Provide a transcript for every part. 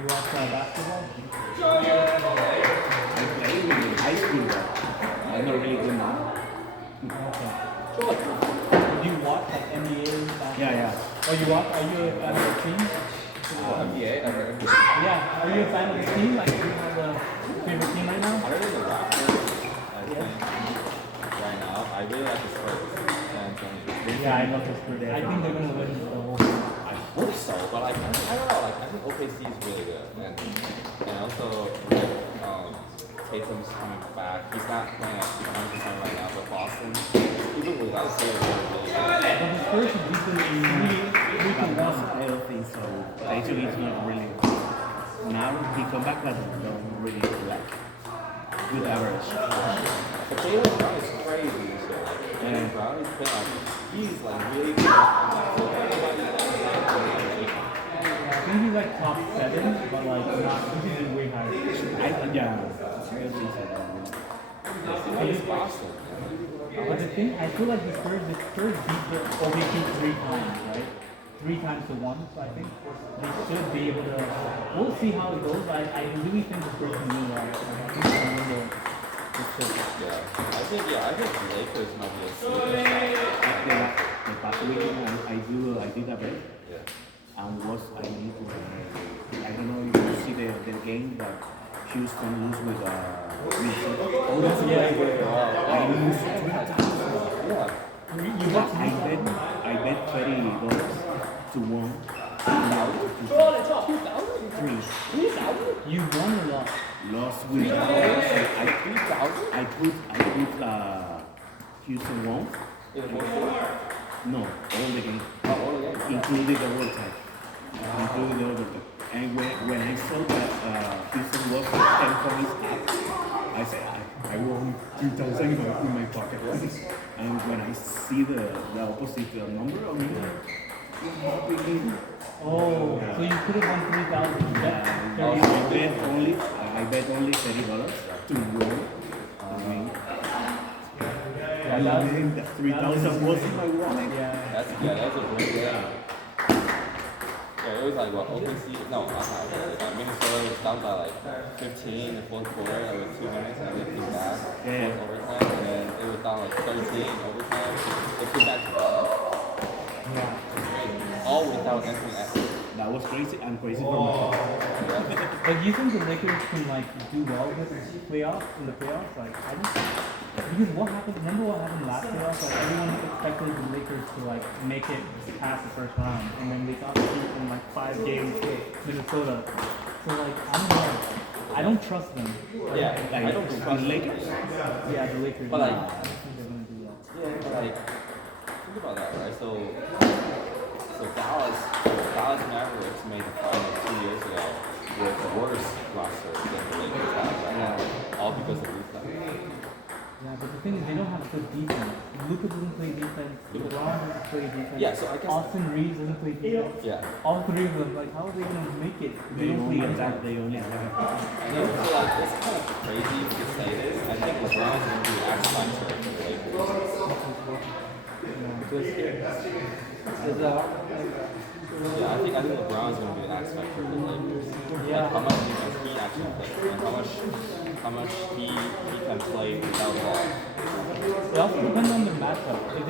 You watch basketball? I played in high school, but I'm not really good now. Okay. Do you watch like NBA basketball? Yeah. Oh, you watch? Are you a fan of the team? NBA, Yeah. Are you a fan of the team? Like, do you have a favorite team right now? I really like the Raptors. I think right now, I really like the Spurs. San Antonio. Yeah, I love the Spurs. I think they're gonna win the whole thing. I hope so, but like I don't know. Like I think OKC is really good, and also Tatum's coming back. He's not playing at 100% right now, but Boston, even without Tatum, they're really good. But the Spurs are decent in three to That's one. healthy, so actually it's not really. Now he come back, but don't really like good average. But Jalen Brown is crazy, so like Jalen Brown is playing like he's like really good. So everybody I think he's like top 7, but like not. He's even way higher. He's Boston. But the thing, I feel like the Spurs beat the OKC 3 times, right? 3 times to 1, so I think they should be able to. We'll see how it goes. I really think the Spurs can win that. I think they can win the chip. I think the Lakers might be a sleeper shot. The past weekend I did a bet Yeah. and I need to I don't know if you see the game, but Houston lose with Minnesota. Oh, that's I lose 3,000. Yeah. I bet $30 to 1. 3 You won or lost? lost with I put Houston won. In the fourth quarter? No, all the game, Oh, yeah. including the overtime. Including the overtime. And when I saw that Houston was 10 points up, I said I won 2,000 in my pocket. And when I see the opposite number, I mean, Oh, so you could have won 3,000. I bet only $30 to win. And then the 3,000 was in my wallet. Yeah. That's a great game. Yeah, it was like what OKC? No, not Minnesota was down by like 15 in the fourth quarter, like with 2 minutes, and they came back. Yeah. Fourth overtime, and then it was down like 13 in overtime. They came back to one. Yeah. All without entering effort. That was crazy and crazy for my But do you think the Lakers can like do well in the playoffs? Like I don't because what happened? Remember what happened last playoffs? Like everyone expected the Lakers to like make it past the first round, and then they got beat in like 5 games to Minnesota. So like I don't know. I don't trust them. Yeah, I don't trust Lakers. Yeah, the Lakers. But like, I don't think they're gonna do that. yeah, but like, think about that, right? So Dallas Mavericks made the finals 2 years ago with a worse roster than the Lakers have right now, all because of Luka. Yeah, but the thing is, they don't have good defense. Luka doesn't play defense. LeBron doesn't play defense. Yeah, so I guess Austin Reeves doesn't play defense. yeah. All 3 of them, like, how are they gonna make it? They don't only play attack. defense. They only attack. I know, so like, it's kind of crazy to say this. I think LeBron's going to be the X factor for the Lakers. Yeah, I think LeBron's going to be the X factor for the Lakers. Yeah. Like, how much defense he actually plays, and how much he can play without the ball. It also depends on the matchup. If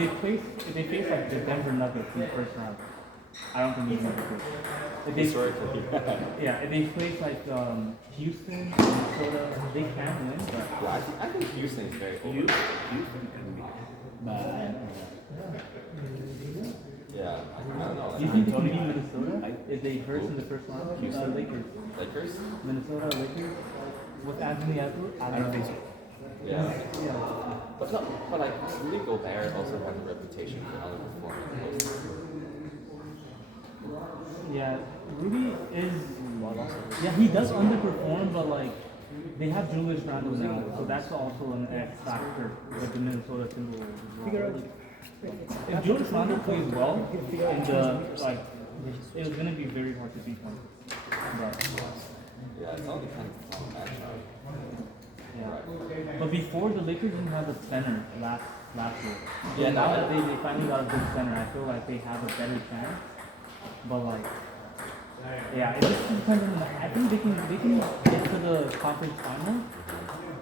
they face like the Denver Nuggets in the first round, I don't think he's gonna be good. If they, Historically, yeah, if they face like Houston, Minnesota, they can win, but yeah, I think Houston is very over. Houston can be. But Yeah, I don't know. do you think they can beat Minnesota if they verse in the first round? Lakers, Lakers? Minnesota, Lakers with Anthony Edwards. I don't think so. Yeah. Yeah. But no, but like Rudy Gobert also has a reputation for underperforming. Yeah, Rudy is. Yeah, he does underperform, but like they have Julius Randle now, so that's also an X factor with the Minnesota Timberwolves. If Julius Randle plays well, in the like, it was gonna be very hard to beat him. But, Yeah, it's all depends on the matchup. yeah. But before the Lakers didn't have a center last year. So Yeah, now no, that they finally got a good center, I feel like they have a better chance. But like, Yeah, it just depends on. I think they can get to the conference final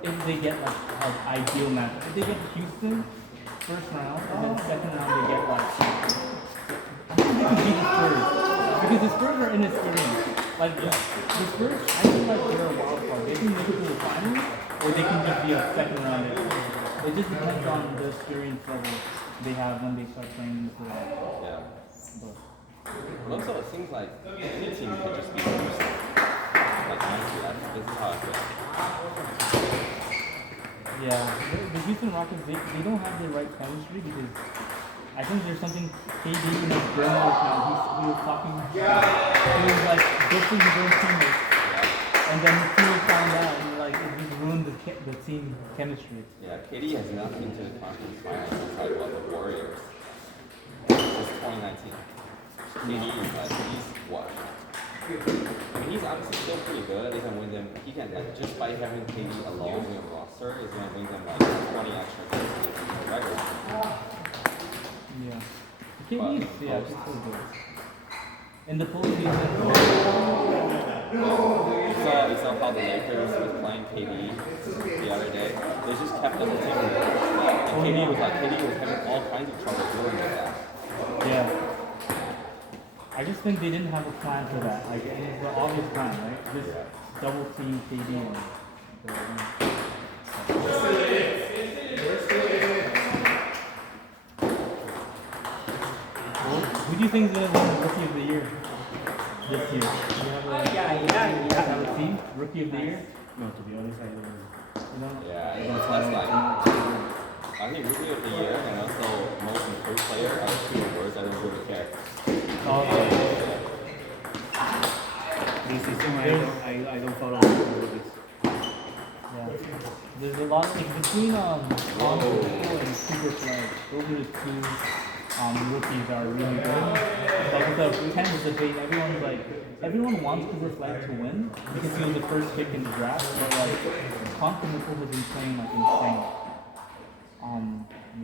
if they get like an ideal match. If they get Houston first round and then second round they get like I think they could beat the Spurs because the Spurs are inexperienced. Like the Spurs, I feel like they're a wild card. They can make it to the finals or they can just be a second round. It just depends on the experience level they have when they start playing for that. Yeah. But, And also, it seems like any team could just be Houston. Like honestly, this is how I feel. yeah, the Houston Rockets they don't have the right chemistry because I think there's something KD in his brain right now. He was talking. He was like dissing his own teammates, and then his teammates found out, and like it just ruined the team chemistry. Yeah, KD has not been to the conference finals since like what the Warriors. Since 2019. KD is like he's what? I mean, he's obviously still pretty good. He can win them. He can like just by having KD alone in the roster is gonna win them like 20 extra games in the regular. Yeah, KD is yeah, he's so good. In the postseason, You saw how the Lakers was playing KD the other day. They just kept the whole team. And KD was having all kinds of trouble dealing with that. yeah. I just think they didn't have a plan for that. Like, and it's the obvious plan, right? Just double team KD and who do you think is going to win Rookie of the Year this year? Do you have a team? Rookie of the Year? No, to be honest, I don't know. You know? Yeah, that's like I think Rookie of the Year and also most improved player are two awards I don't really care. This season, I don't follow this. Yeah. There's a lot like between Lonzo and Super Flag. Those are the two rookies are really good. Like with the 10 debate, everyone wants Super Flag to win because he was the first pick in the draft, but like Compton has been playing like insane.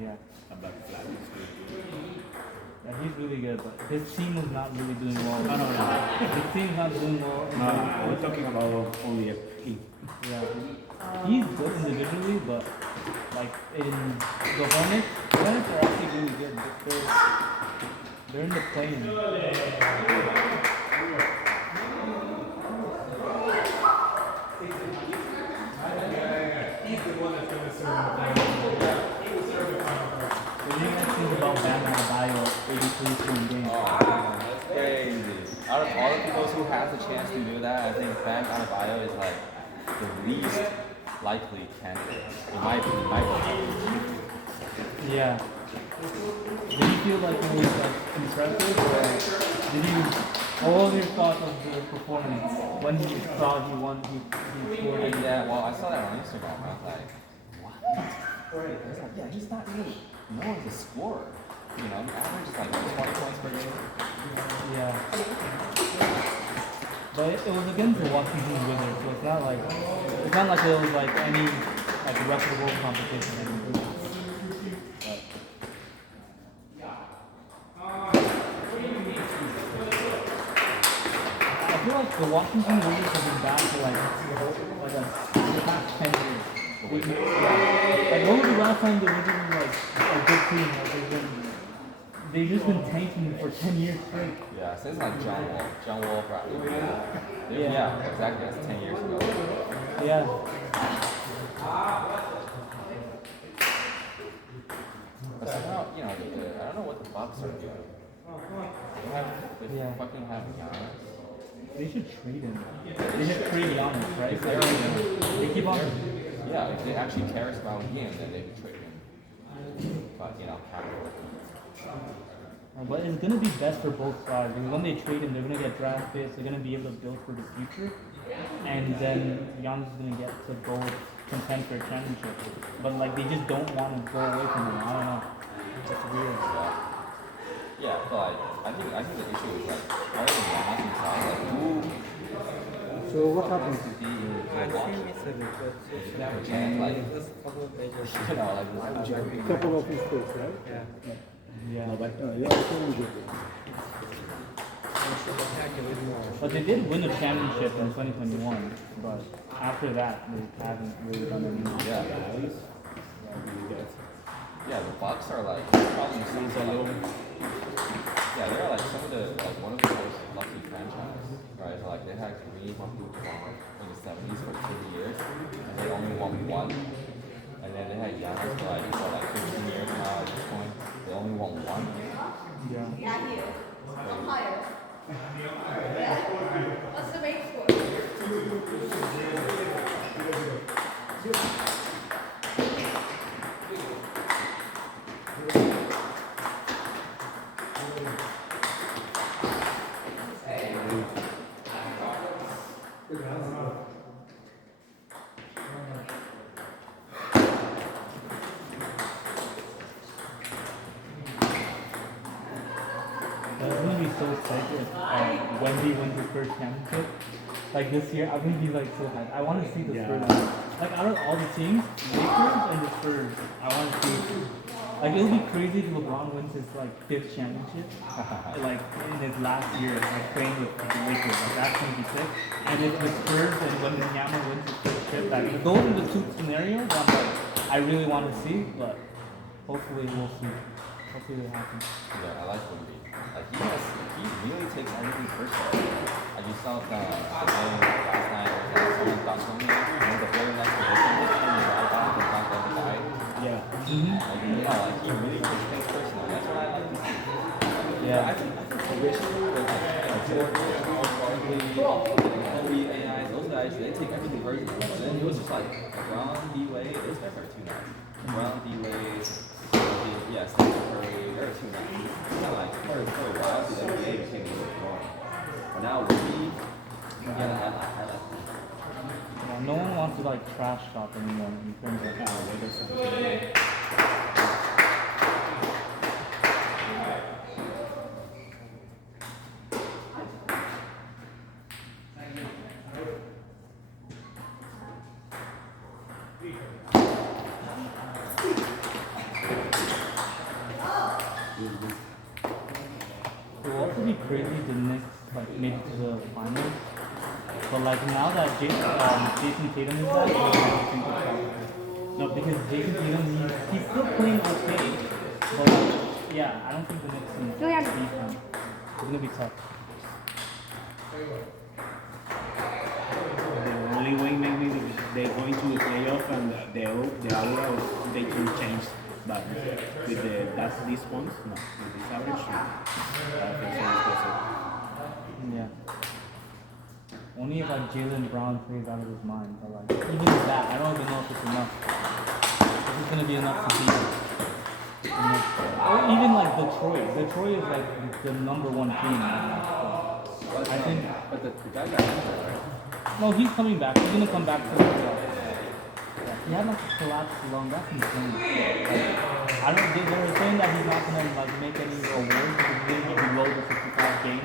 Yeah. Yeah, he's really good, but his team was not really doing well. No. His team's not doing well. No, we're talking about only a team. Yeah. He's good individually, but like in the Hornets are actually really good. They're in the play-in. What do you guys think about Bam Adebayo 83 point game? Oh man, that's crazy. Out of all the people who have the chance to do that, I think Bam Adebayo is like the least likely candidate, in my opinion. Yeah. Did you feel like it was like impressive, or did you? What was your thoughts of the performance when you saw he won? He scored. Yeah, well, I saw that on Instagram. I was like, what? I was like, yeah, he's not really known as a scorer. You know, he averages like 20 points per game. Yeah. But it was against the Washington Wizards, so it's not like it was like any like reputable competition. But I feel like the Washington Wizards have been bad for the past 10 years. Yeah. Like when was the last time the Wizards were like a good team? Like they've just been tanking for 10 years straight. Yeah, since like John Wall probably. Yeah. Yeah, exactly. That's 10 years ago. Yeah. But somehow, you know, I don't know what the Bucks are doing. They fucking have Giannis. They should trade him. They should trade Giannis, right? They keep on. Yeah, if they actually cares about him, then they would trade him. But you know, But it's gonna be best for both sides because when they trade him, they're gonna get draft picks. They're gonna be able to build for the future, and then Giannis is gonna get to go contend for a championship. But like they just don't want to go away from him. I don't know. It's weird. yeah, but like, I think the issue is like, other than Giannis himself, like who? So what happened? I think it's a never chance, like, you know, like why would you? Couple of mistakes, right? Yeah. Yeah, I couldn't get it. But they did win a championship in 2021. But after that, they haven't really done anything. Yeah. Guys, Yeah, the Bucks are like probably some of the, like, yeah, they're like some of the like one of the most lucky franchise, right? So like they had Kareem Abdul-Jabbar in the 70s for 30 years, and they only won one. And then they had Giannis for like 15 years now at this point. They only won one. Yeah. What's the main score? It's gonna be so sick if Wendy wins his first championship. Like this year, I'm gonna be like so hyped. I want to see the Yeah. Spurs. Like out of all the teams, Lakers and the Spurs, I want to see. Like it'll be crazy if LeBron wins his like fifth championship, like in his last year, like playing with the Lakers. Like that's gonna be sick. And if the Spurs and Wembanyama wins his fifth chip, like those are the two scenarios I really want to see. But hopefully we'll see. Hopefully it happens. Yeah, I like Wemby. Like he really takes everything personal. Like you saw the game last night where someone dunked on me, and the very next position just turned right back and dunked on the guy. yeah. Like like he really takes things personal. That's what I like to see. Yeah. I think originally with like Jordan, probably Kobe, AI, those guys they take everything personal. But then it was just like LeBron, D-Wade, those guys are too nice. LeBron, D-Wade, yes, Stephen Curry, they're too nice. It's not like for a while the NBA became a little boring. But now we, I like that. Yeah, no one wants to like trash talk anymore in terms of Lakers and it will also be crazy the Knicks like made it to the finals. But like now that Jason Tatum is back, I think it's tough. No, because Jason Tatum he's still playing okay. But like, yeah, I don't think the Knicks can beat him. It's gonna be tough. the only way maybe they're going to the playoff and the aura they can change. But with these ones, no. With this average, no. I don't think so is possible. Yeah. Only if like Jalen Brown plays out of his mind. But like even with that, I don't even know if it's enough. If it's gonna be enough to beat the Knicks. Or even like Detroit. Detroit is like the number one team right now. So I think But the guy got injured, right? no, he's coming back. He's gonna come back to the playoffs. Yeah, he had like a collapsed lung. That's insane. Like, I don't. They were saying that he's not gonna like make any awards because he's gonna be below the 55 game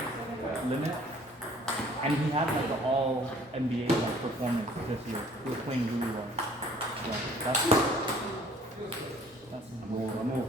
limit. And he had like an all NBA like, performance this year. He was playing really well. Yeah, that's Vamos.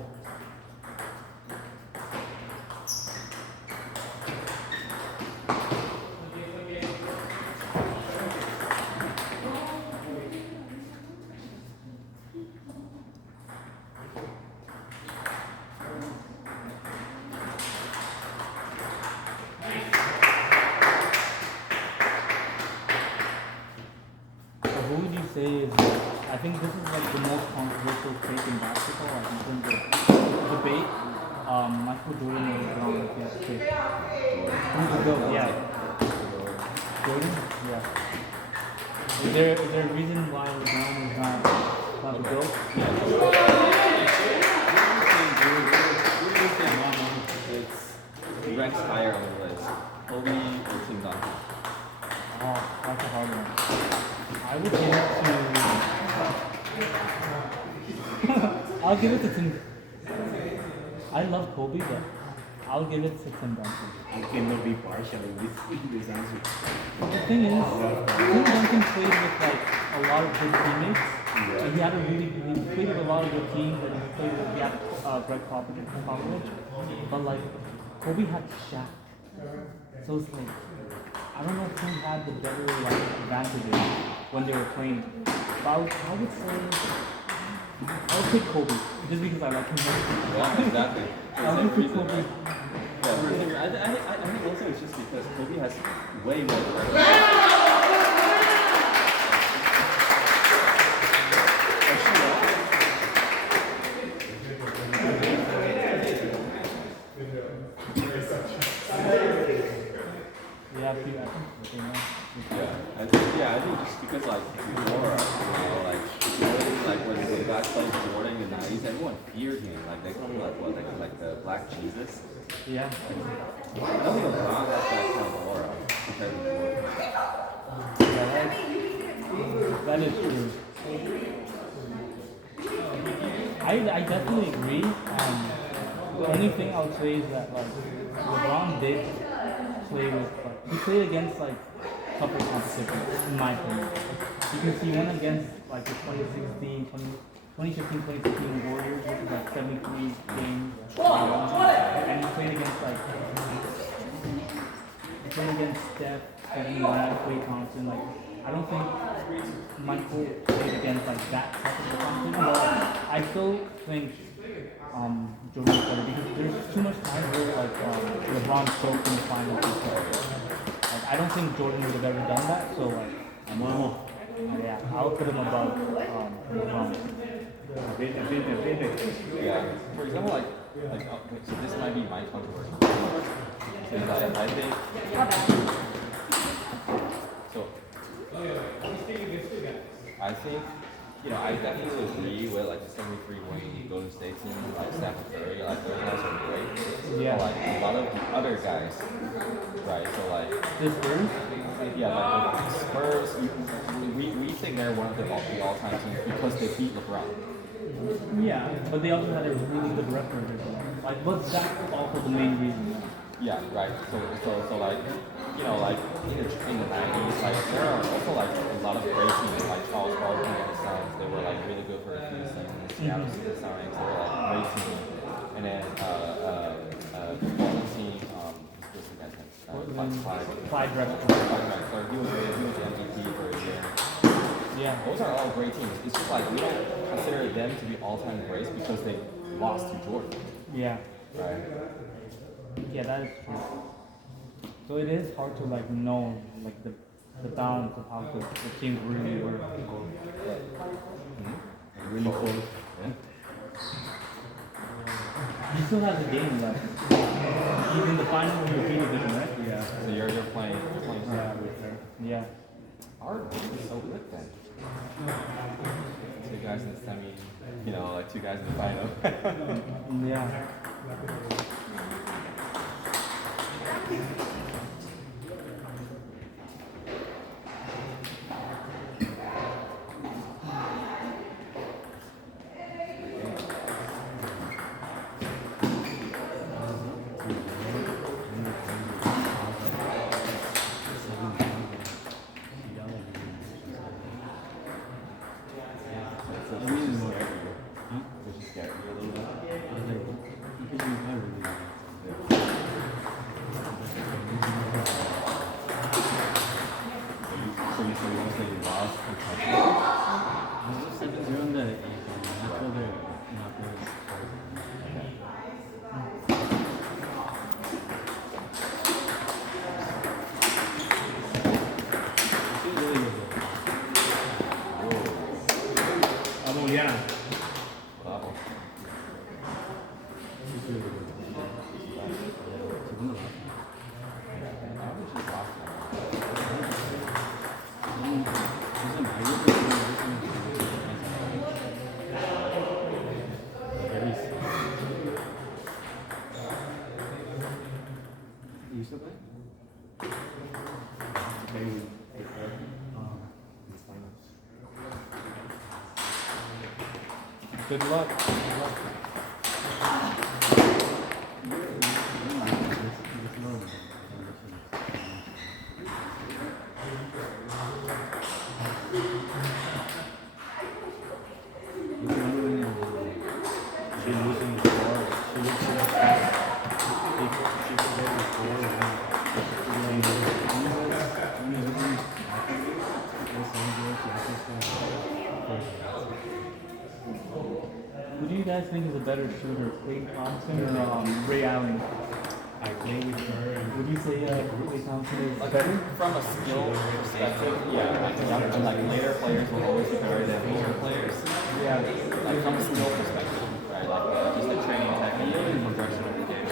So who would you say is? I think this is like the most controversial take in basketball, like in terms of debate. Michael Jordan or LeBron, if you have to pick. Who's the GOAT? Yeah. Jordan? Yeah. Is there a reason why LeBron is not the GOAT? It ranks higher on the list. Kobe or Tim Duncan. Oh, that's a hard one. I would give it to. I'll give it to Tim. I love Kobe, but I'll give it to Tim Duncan. I cannot be partial with this answer. The thing is, Tim Duncan played with like a lot of good teammates. And he had he played with a lot of good teams, and he had Greg Popovich. But like Kobe had Shaq. So So it's like, I don't know who had the better like advantages when they were playing. But I would say I would pick Kobe just because I like him more. Yeah, exactly. I would pick Kobe. Yeah, I think also it's just because Kobe has way more. Yeah, I think I think just because like before, like Jordan, like when the guys played Jordan in the 90s, everyone feared him. Like they called him like what, like the Black Jesus. yeah. I don't think LeBron has that kind of aura compared to Jordan. Yeah, that is true. I definitely agree. The only thing I would say is that like LeBron did play with he played against like tougher competition in my opinion. Because he went against like the 2015, 2016 Warriors, which is like 73 games. And he played against Steph, Kevin Durant, Klay Thompson. Like I don't think Michael played against like that type of competition, but I still think Jordan is better because there's too much time where like LeBron choked in the finals. Like I don't think Jordan would have ever done that. So like yeah, I'll put him above LeBron. Yeah. For example, so this might be my controversial. Because I think so. I think, I definitely agree with like the 73 win Golden State team, like Steph and Curry, like those guys are great. Yeah. But like a lot of the other guys, right? So like The Spurs? yeah, like the Spurs, we think they're one of the all-time teams because they beat LeBron. Yeah, but they also had a really good record as well. Like, but that's also the main reason. Yeah, right. So like, like in the 90s, like there are also like a lot of great teams, like Charles Barkley and the Suns. They were like really good for a few seasons. Seattle Supersonics, they were like a great team. And then the Portland team, what's the guy's name? Clyde Drexler. Drexler. He was MVP for a year. Yeah. Those are all great teams. It's just like we don't consider them to be all-time greats because they lost to Jordan. Yeah. Right. Yeah, that is true. So it is hard to like know like the balance of how good the teams really were. Really cool. Yeah. He still has a game left. He's in the final of the division, right? Yeah. So you're playing. Yeah. Our team is so good then. Two guys in the semi, like two guys in the final. Yeah. Good luck. you guys think is a better shooter, Klay Thompson or Ray Allen? I play with her and Would you say Klay Thompson is Like better? from a skill perspective, yeah, I think younger, like later players will always be better than older players. Yeah. Like from a skill perspective, right? Like just the training technique, the progression of the game,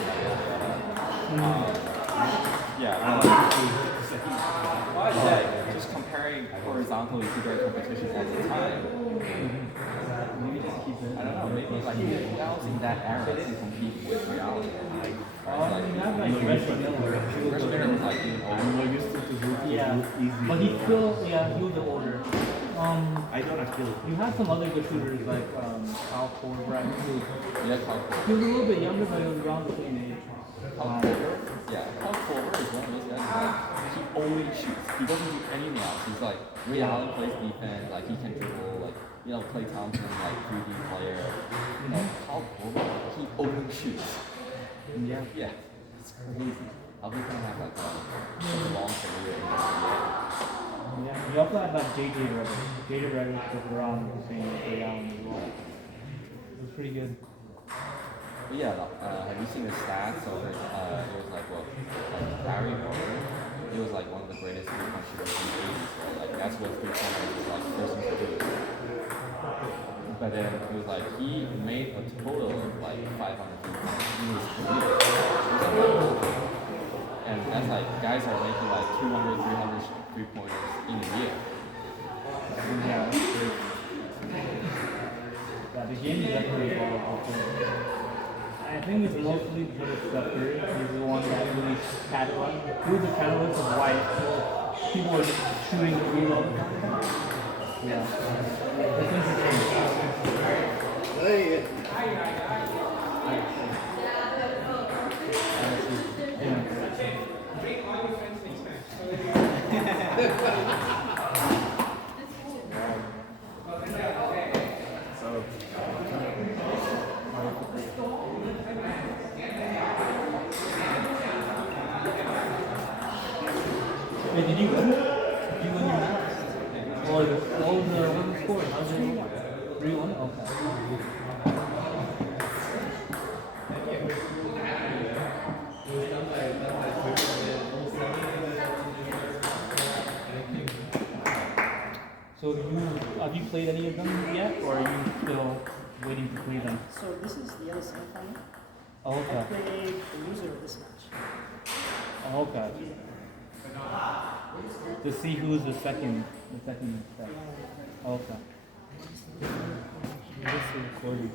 yeah. Well, I'd say just comparing horizontally to their competition at the time. Maybe just keep it. I don't know, maybe like who else in that era to compete with reality? You have like Reggie Miller. Reggie Miller was like even I'm older. more used to hoop Yeah. easy. But he still, he was older. I don't feel You have some other good shooters like Kyle Korver. Yeah, Kyle He was a little bit younger, but he was around the same age. Culver. Yeah, Kyle Korver is one of those guys like he only shoots. He doesn't do anything else. He's like Ray Allen plays defense, like he can dribble, like Klay Thompson, like 3D player. Kyle Korver, he only shoots. Yeah. Yeah, it's crazy. I'll be gonna have like a long career in the NBA. Yeah. You also had like JJ Redick. JJ Redick was around the same age Ray Allen as well. It was pretty good. But yeah, have you seen the stats? So it was like Larry Bird. He was like one of the greatest three-point shooters in the 80s. Right? Like that's what three-pointers was like first introduced. But then it was like he made a total of like 500 three-pointers in his career. And that's like guys are making like 200, 300 three-pointers in a year. Yeah, that's great. Yeah, the game is definitely evolved. I think it's mostly because of Steph Curry. He's the one that really catalyzed. He was the catalyst of why people were just shooting threes all the time. Yeah. That's interesting. Wait, did you win? Did you win your match? What was the score? How did you win? 3-1? Okay. So have you played any of them yet, or are you still waiting to play them? So this is the other semifinal. Oh, I okay. played the loser of this match. Oh, okay. To see who's the second step. Oh, okay. This is recording.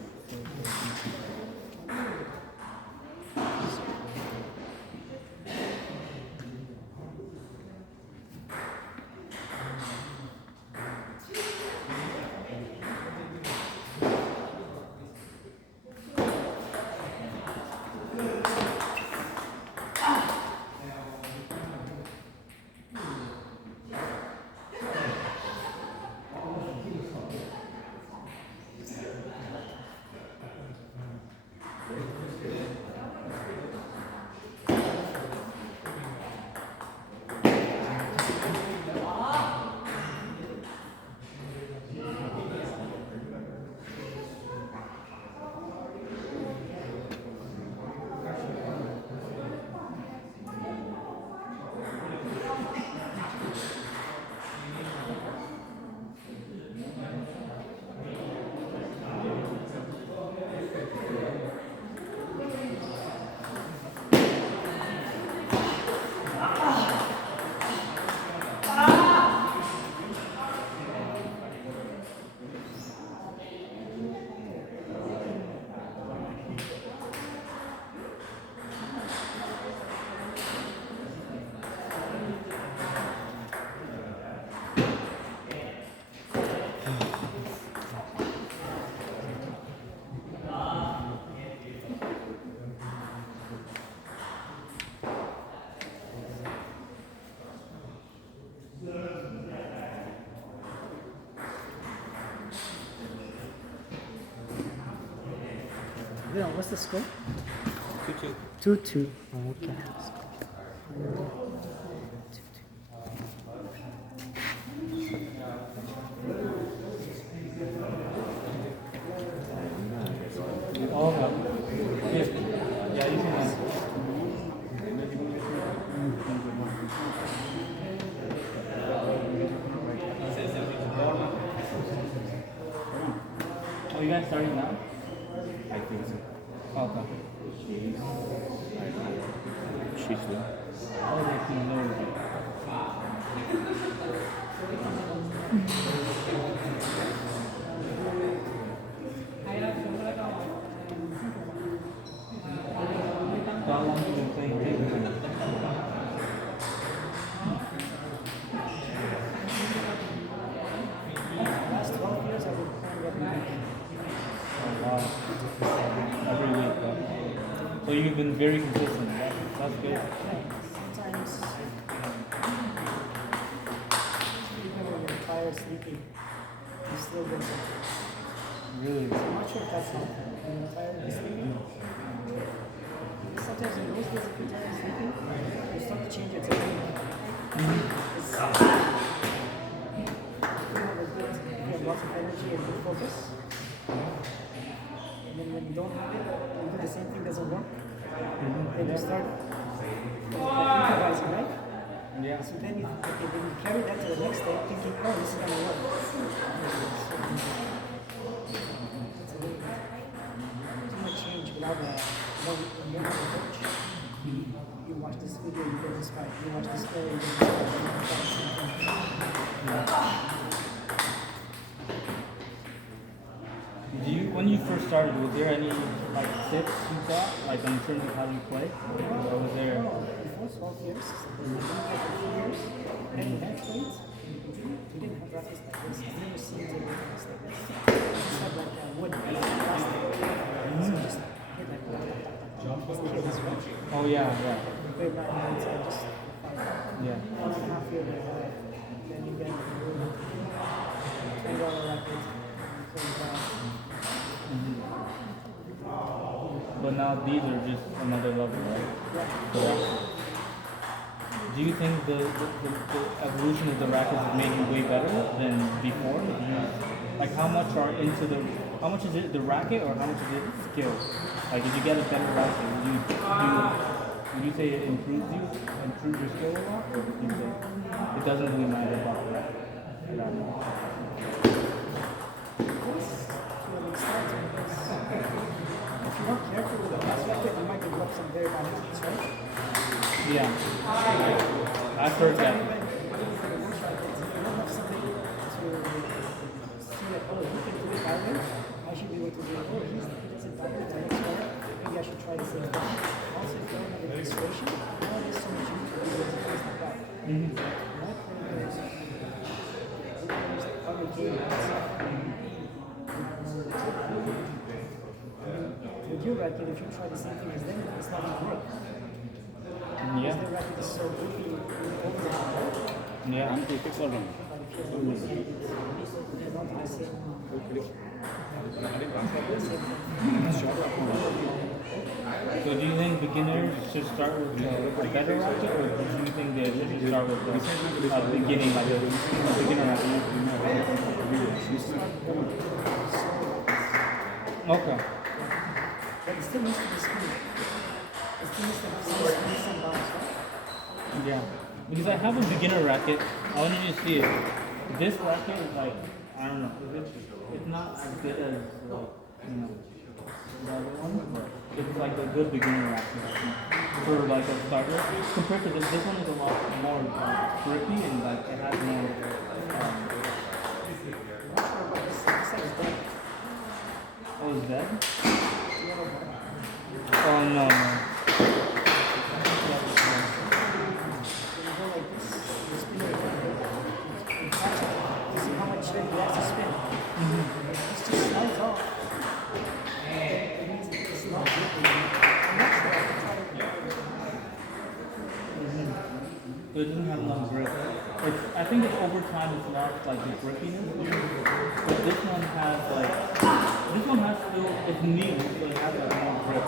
Vedant, what's the score? 2-2. 2-2. Okay. you guys starting now? I think so. Okay. She's doing. Oh, they can know. How long have you been playing table tennis? The last 12 years I've been playing every week. Oh, wow. Every week, though. So you've been very consistent. That's good. Sometimes, even when you're tired, sleepy, you still get something. Really. So I'm not sure if that's helpful. When you're tired and sleepy, sometimes in those days, if you're tired and sleepy, you start to change your technique. It's, you have a good, you have lots of energy and good focus. And then when you don't have it, you do the same thing doesn't work. Then you start improvising, right? Yeah. So then you, okay, then you carry that to the next day, thinking, oh, this is gonna work. It's a little bit too much change without a, when you have a coach. You watch this video, you get inspired. You watch this play, you get inspired. Do you, when you first started, was there any like tips you got, like in terms of how you play, or was there? Before 12 years, then after 2 years, and we had plates. We didn't have rackets like this. I've never seen table tennis like this. We just had like wood, plastic. So just hit like as kids, right? Oh yeah, yeah, We played 9 minutes and just yeah. 1.5 year then you get the room. $10 rackets. But now these are just another level, right? Yeah. Do you think the evolution of the rackets has made you way better than before? Like how much are into the, how much is it the racket or how much is it skill? Like if you get a better racket, would you say it improves your skill a lot, or would you say it doesn't really matter about the racket? I don't know. To an extent, if you're not careful with the last racket, you might develop some very bad habits, right? Yeah, I've heard that. If you don't have something to see that, oh, he can do it that way, I should be able to do it. Oh, he does it that way, that looks better. Maybe I should try the same thing. Also, if you don't have a inspiration, now there's so much you can do with things like that. There's other games. With your racket, if you try the same thing as them, it's not going to work. Yeah, The racket is so goofy over the top. yeah. But if you're looking at it, you're not the same. So do you think beginners should start with a better racket, or do you think they should start with a beginning, like a beginner racket? Okay. But it still needs to be smooth. It still needs to be some balance, right? Yeah. Because I have a beginner racket. I want you to see it. This racket is like, I don't know. It's not as good as like, the other one, but it's like a good beginner racket for like a starter. Compared to this one is a lot more grippy and like it has more. I'm not sure about this. This side is dead. Oh, is that? The other one. Oh no, no. When you go like this, you spin it around. You catch it. You see how much you have to spin. It's just slides off. It means it's not gripping. I'm not sure. I can try it. So it doesn't have enough grip. I think it's over time it's lost like the grippiness. But this one has still, it's new, so it has like more grip.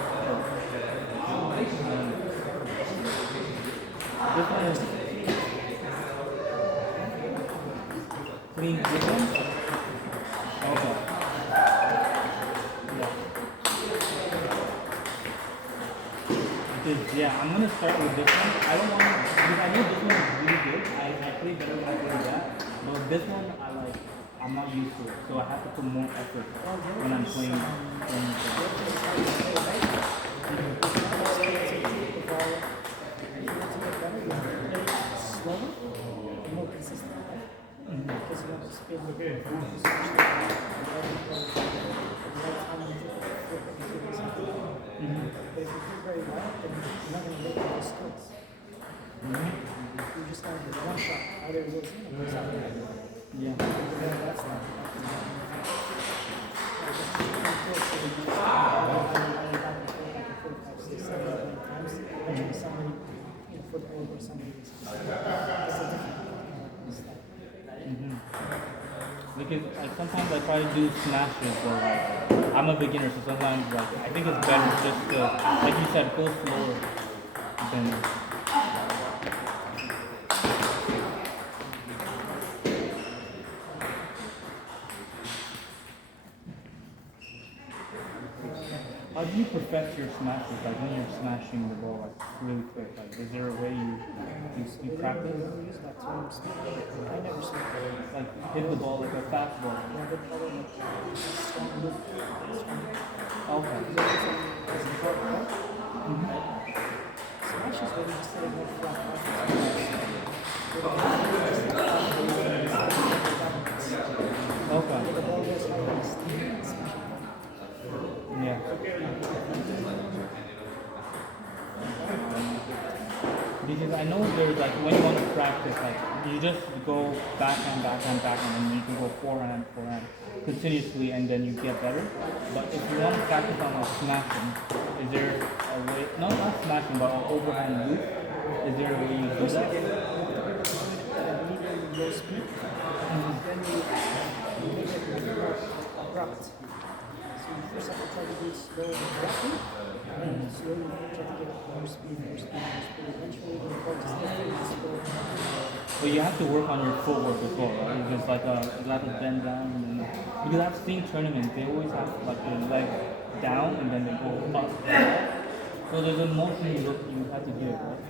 This one is clean. This one? Okay. Yeah, I'm gonna start with this one. I don't want to, because I know this one is really good. I play better when I play that. But this one, I I'm not used to it, so I have to put more effort when I'm playing. Slower and more consistent, right? Because you have to spin the ball. But if you do very well, then you're not going to look at those skills. You're just going to get one shot. Either it goes in or it goes out. Yeah. That's not. Somebody, for the over somebody. That's a different. Because like sometimes I try to do smashes, but like I'm a beginner, so sometimes like I think it's better just to, like you said, go slower than. How do you perfect your smashes? Like when you're smashing the ball like really quick, like is there a way you practice? They don't use that term. I never see it. Like hit the ball like a fastball. Yeah, they call it like a strong loop. Okay. Smash is when you just hit it more flat. Okay. The ball goes higher. Smash. Yeah. Because I know there's like when you want to practice, like you just go backhand, and then you can go forehand continuously, and then you get better. But if you want to practice on like smashing, is there a way? No, not smashing, but on overhand loop. Is there a way you do that? Medium low speed. Then you make it more abrupt. So you first have to try to do it slow and abruptly, and then slowly try to get more speed. Eventually, when the ball just gets slow. But you have to work on your footwork as well, right? It's just like you have to bend down, and then because I've seen tournaments, they always have like their leg down and then they go up. So there's a motion you have to do, right?